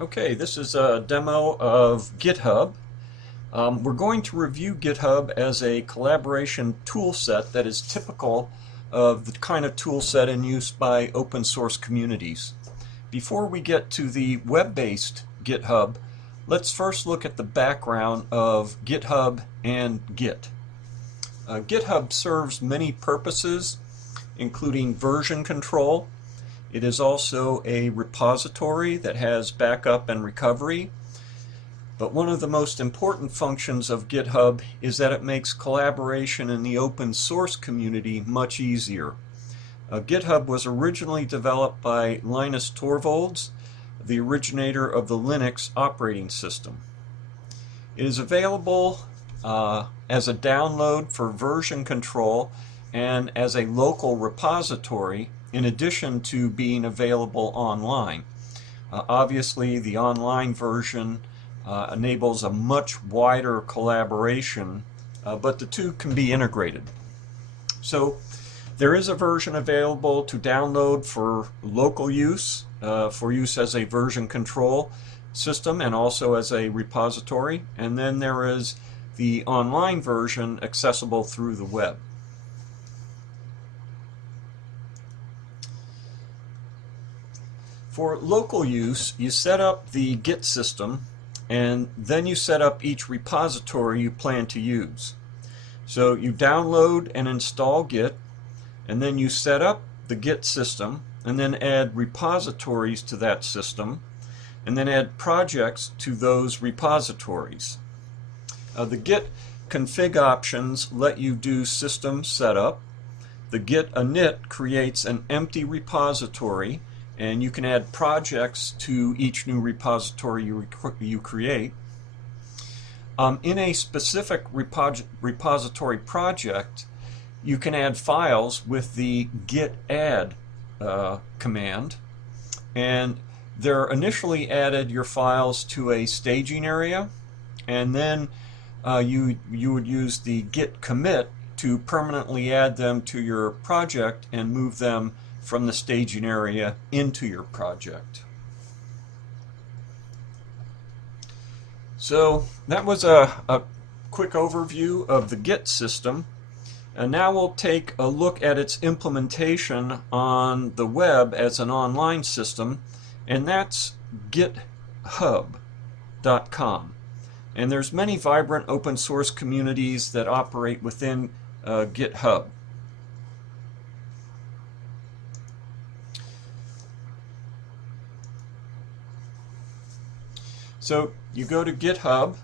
Okay, this is a demo of GitHub. We're going to review GitHub as a collaboration tool set that is typical of the kind of tool set in use by open source communities. Before we get to the web-based GitHub, let's first look at the background of GitHub and Git. GitHub serves many purposes, including version control. It is also a repository that has backup and recovery. But one of the most important functions of GitHub is that it makes collaboration in the open source community much easier. GitHub was originally developed by Linus Torvalds, the originator of the Linux operating system. It is available as a download for version control and as a local repository, in addition to being available online. Obviously, the online version enables a much wider collaboration, but the two can be integrated. So there is a version available to download for local use, for use as a version control system and also as a repository. And then there is the online version accessible through the web. For local use, you set up the Git system and then you set up each repository you plan to use. So you download and install Git, and then you set up the Git system and then add repositories to that system and then add projects to those repositories. The Git config options let you do system setup. The Git init creates an empty repository, and you can add projects to each new repository you create. In a specific repository project, you can add files with the git add command, and they're initially added your files to a staging area, and then you would use the git commit to permanently add them to your project and move them from the staging area into your project. So that was a quick overview of the Git system, and now we'll take a look at its implementation on the web as an online system, and that's GitHub.com. And there's many vibrant open source communities that operate within GitHub. So you go to GitHub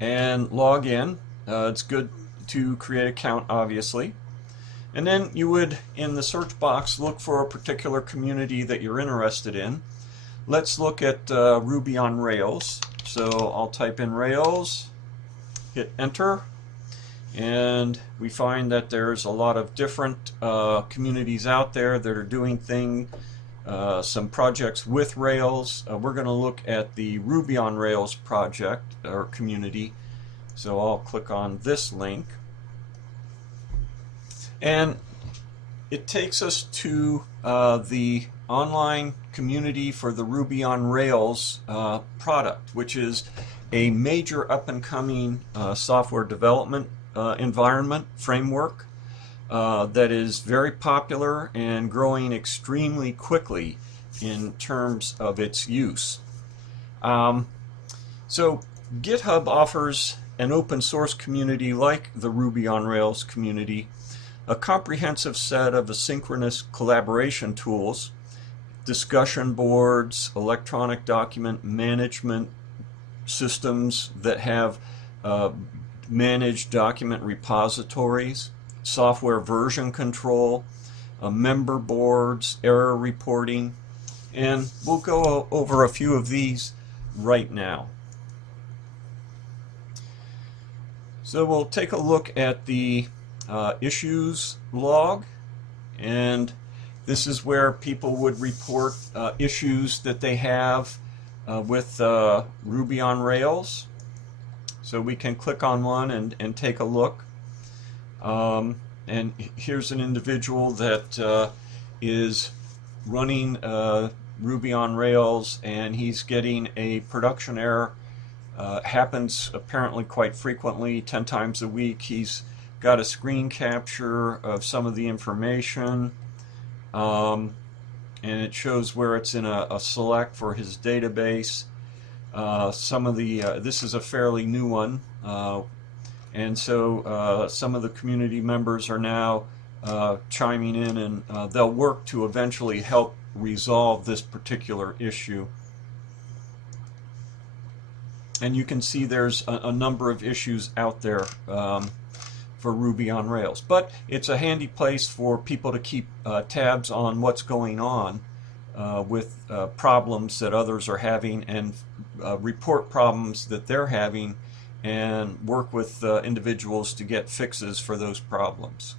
and log in. It's good to create an account, obviously. And then you would, in the search box, look for a particular community that you're interested in. Let's look at Ruby on Rails. So I'll type in Rails, hit enter, and we find that there's a lot of different communities out there that are doing things. Some projects with Rails. We're going to look at the Ruby on Rails project or community. So I'll click on this link, and it takes us to the online community for the Ruby on Rails product, which is a major up-and-coming software development environment framework that is very popular and growing extremely quickly in terms of its use. So GitHub offers an open source community like the Ruby on Rails community, a comprehensive set of asynchronous collaboration tools, discussion boards, electronic document management systems that have managed document repositories, software version control, member boards, error reporting, and we'll go over a few of these right now. So we'll take a look at the issues log, and this is where people would report issues that they have with Ruby on Rails. So we can click on one and take a look. And here's an individual that is running Ruby on Rails, and he's getting a production error. Happens apparently quite frequently, 10 times a week. He's got a screen capture of some of the information, and it shows where it's in a select for his database. Some of the this is a fairly new one, and so some of the community members are now chiming in, and they'll work to eventually help resolve this particular issue. And you can see there's a number of issues out there for Ruby on Rails. But it's a handy place for people to keep tabs on what's going on with problems that others are having, and report problems that they're having, and work with individuals to get fixes for those problems.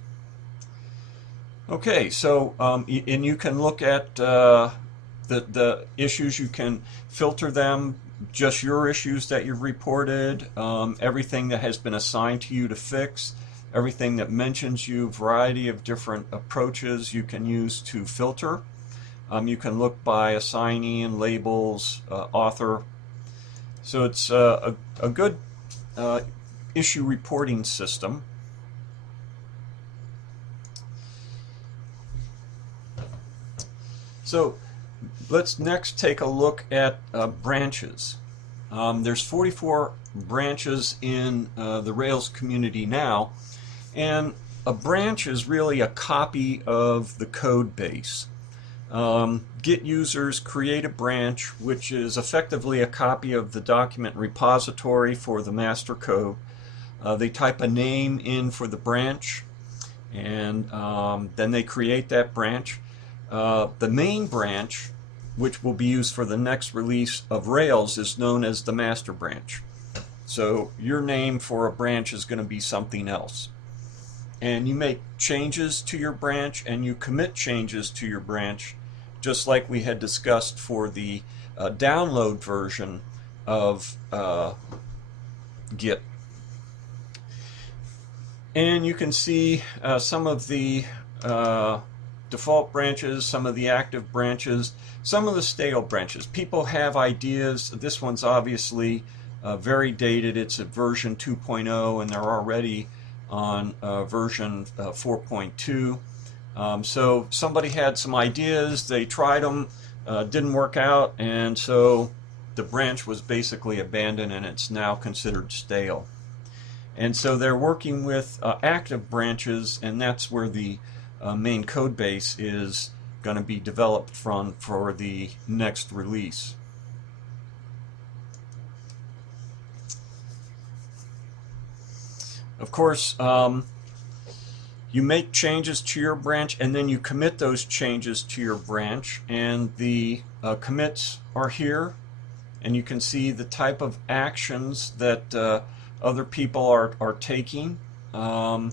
Okay, so and you can look at the issues. You can filter them, just your issues that you've reported, everything that has been assigned to you to fix, everything that mentions you, variety of different approaches you can use to filter. You can look by assignee and labels, author. So it's a good issue reporting system. So let's next take a look at branches. There's 44 branches in the Rails community now, and a branch is really a copy of the code base. Git users create a branch, which is effectively a copy of the document repository for the master code. They type a name in for the branch, and then they create that branch. The main branch, which will be used for the next release of Rails, is known as the master branch. So your name for a branch is going to be something else. And you make changes to your branch, and you commit changes to your branch, just like we had discussed for the download version of Git. And you can see some of the default branches, some of the active branches, some of the stale branches. People have ideas. This one's obviously very dated. It's at version 2.0, and they're already on version 4.2. So somebody had some ideas, they tried them, didn't work out, and so the branch was basically abandoned, and it's now considered stale. And so they're working with active branches, and that's where the main code base is going to be developed from for the next release. Of course, you make changes to your branch, and then you commit those changes to your branch, and the commits are here, and you can see the type of actions that other people are taking, and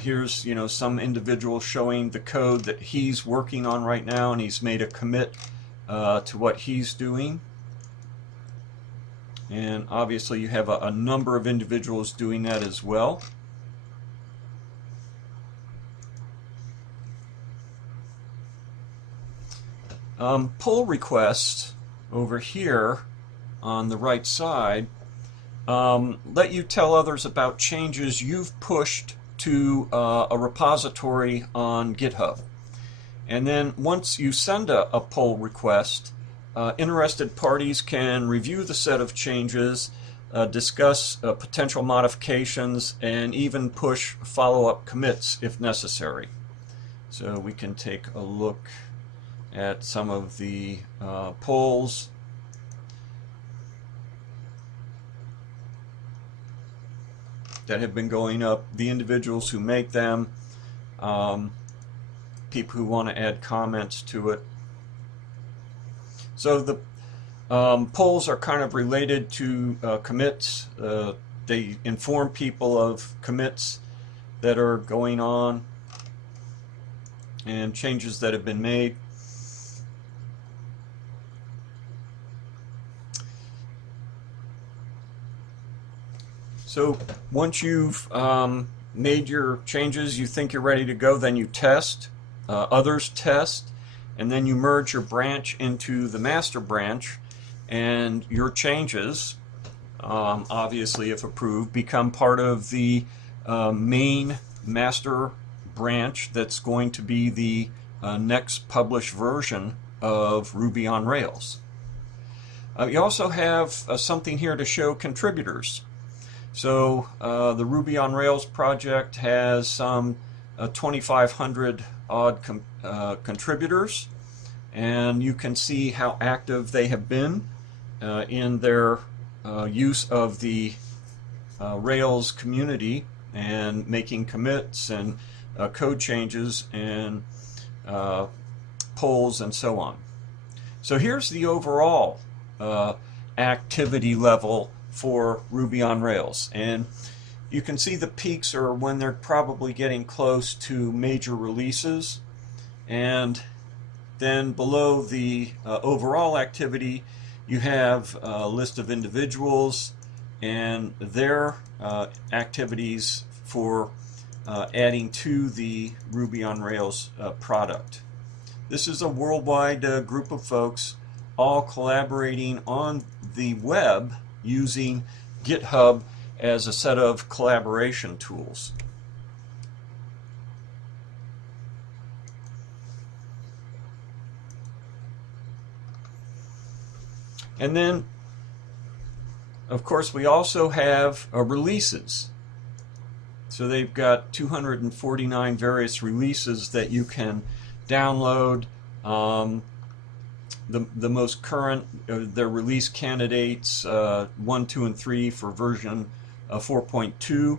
here's some individual showing the code that he's working on right now, and he's made a commit to what he's doing. And obviously you have a number of individuals doing that as well. Pull requests over here on the right side let you tell others about changes you've pushed to a repository on GitHub. And then once you send a pull request, interested parties can review the set of changes, discuss potential modifications, and even push follow-up commits if necessary. So we can take a look at some of the pulls. That have been going up, the individuals who make them, people who want to add comments to it. So the polls are kind of related to commits. They inform people of commits that are going on and changes that have been made. So once you've made your changes, you think you're ready to go, then you test, others test, and then you merge your branch into the master branch, and your changes, obviously if approved, become part of the main master branch that's going to be the next published version of Ruby on Rails. You also have something here to show contributors. So the Ruby on Rails project has some 2,500 odd contributors, and you can see how active they have been in their use of the Rails community and making commits and code changes and polls and so on. So here's the overall activity level for Ruby on Rails, and you can see the peaks are when they're probably getting close to major releases, and then below the overall activity you have a list of individuals and their activities for adding to the Ruby on Rails product. This is a worldwide group of folks all collaborating on the web using GitHub as a set of collaboration tools. And then, of course, we also have releases. So they've got 249 various releases that you can download. The most current, their release candidates 1, 2, and 3 for version 4.2,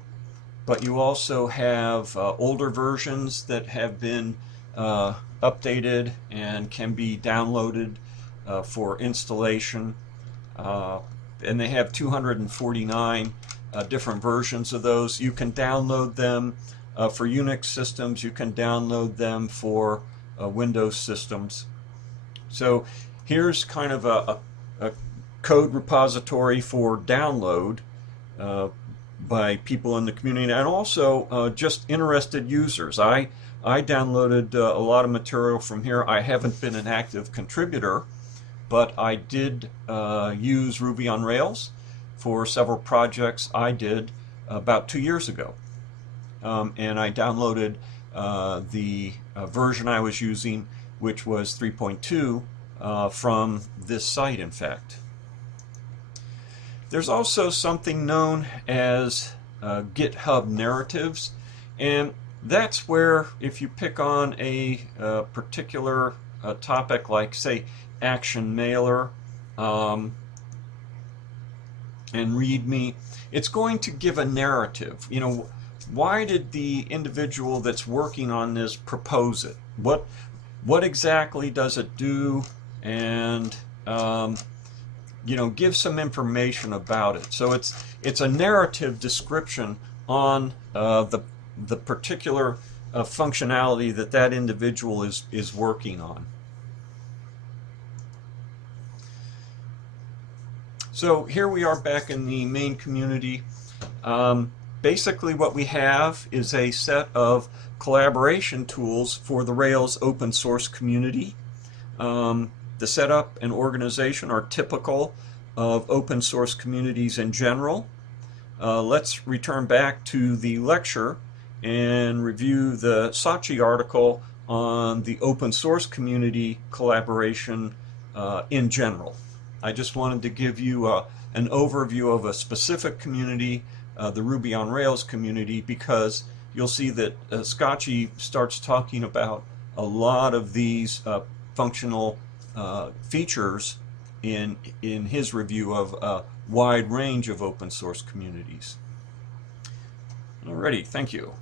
but you also have older versions that have been updated and can be downloaded for installation, and they have 249 different versions of those. You can download them for Unix systems, you can download them for Windows systems. So here's kind of a code repository for download by people in the community, and also just interested users. I downloaded a lot of material from here. I haven't been an active contributor, but I did use Ruby on Rails for several projects I did about 2 years ago. And I downloaded the version I was using, which was 3.2, from this site, in fact. There's also something known as GitHub narratives, and that's where if you pick on a particular topic, like say Action Mailer and README, it's going to give a narrative. You know, why did the individual that's working on this propose it? What exactly does it do? And you know, give some information about it. So it's a narrative description on the particular functionality that that individual is working on. So here we are back in the main community. Basically what we have is a set of collaboration tools for the Rails open source community. The setup and organization are typical of open source communities in general. Let's return back to the lecture and review the Saatchi article on the open source community collaboration in general. I just wanted to give you an overview of a specific community, the Ruby on Rails community, because you'll see that Saatchi starts talking about a lot of these functional features in his review of a wide range of open source communities. Alrighty, thank you.